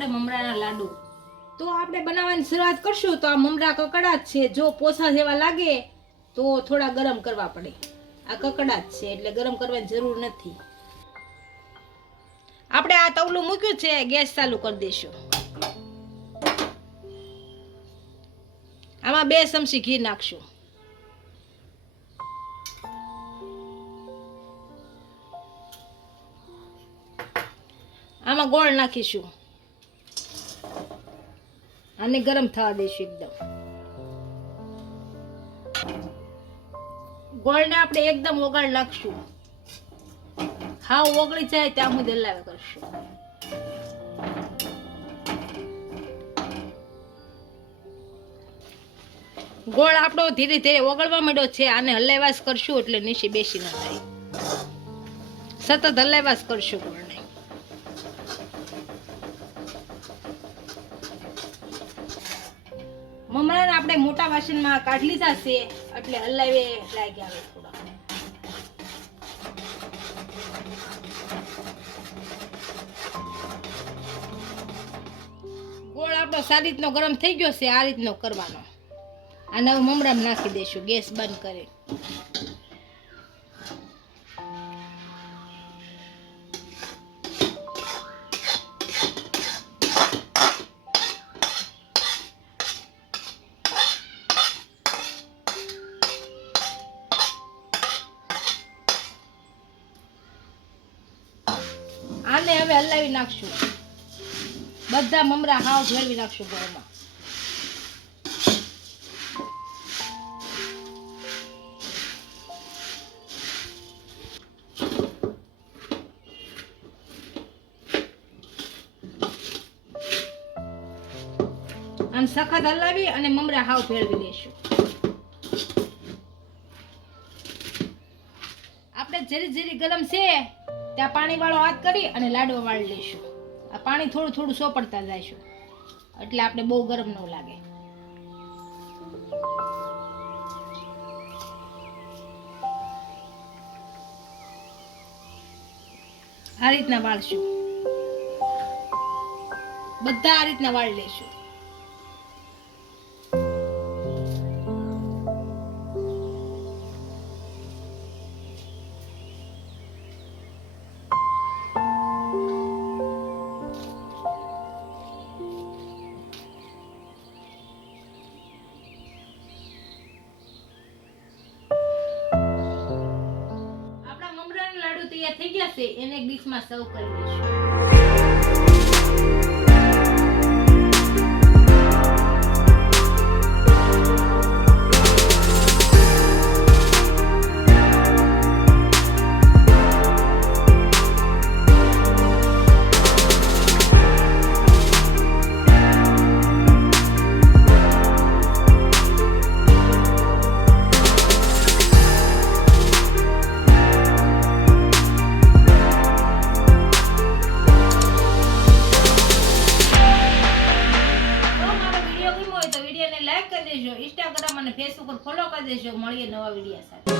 આપણે મમરાના લાડુ. તો આપણે બનાવવાની શરૂઆત કરશું. તો આ મમરા કકડા જ છે. જો પોસા જેવા લાગે તો થોડા ગરમ કરવા પડે. આ કકડા જ છે એટલે ગરમ કરવાની જરૂર નથી. આપણે આ તવલું મૂક્યું છે, ગેસ ચાલુ કરી દઈશું. આમાં 2 ચમચી ઘી નાખશું. આમાં ગોળ નાખીશું અને ગરમ થવા દઈશું એકદમ. ગોળને આપણે એકદમ ઓગાળ નાખશું. હાવ ઓગળી જાય ત્યાં સુધી હલાવ્યા કરશું. ગોળ આપણો ધીરે ધીરે ઓગળવા માંડ્યો છે. આને હલાવ્યા જ કરશું એટલે નીચે બેસી ન થાય. સતત હલાવ્યા જ કરશું ગોળને. મમરાને આપણે મોટા વાસણમાં કાઢી લીધા છે એટલે હલાવે લાગ્યા હવે થોડા. ગોળ આપણો સારી રીતનો ગરમ થઈ ગયો છે. આ રીતનો કરવાનો. આને હવે મમરામાં નાખી દઈશું ગેસ બંધ કરી. આને હવે હલાવી નાખશું. બધા મમરા હાવ ભેળવી નાખશું ગોળમાં. આમ સખત હલાવી અને મમરા હાવ ભેળવી લેશું. આપણે જરી જરી ગરમ છે ત્યાં પાણી વાળો હાથ કરી અને લાડવા વાળી લઈશું. આ પાણી થોડું થોડું સોપડતા જઈશું એટલે આપણે બહુ ગરમ ન લાગે. આ રીતના વાળશું. બધા આ રીતના વાળી લઈશું. તૈયાર થઈ ગયા છે. એને એક ડીશમાં સર્વ કરી દઈશું. ઇન્સ્ટાગ્રામ અને ફેસબુક પર ફોલો કરી દેજો. મળીએ નવા વિડીયો સાથે.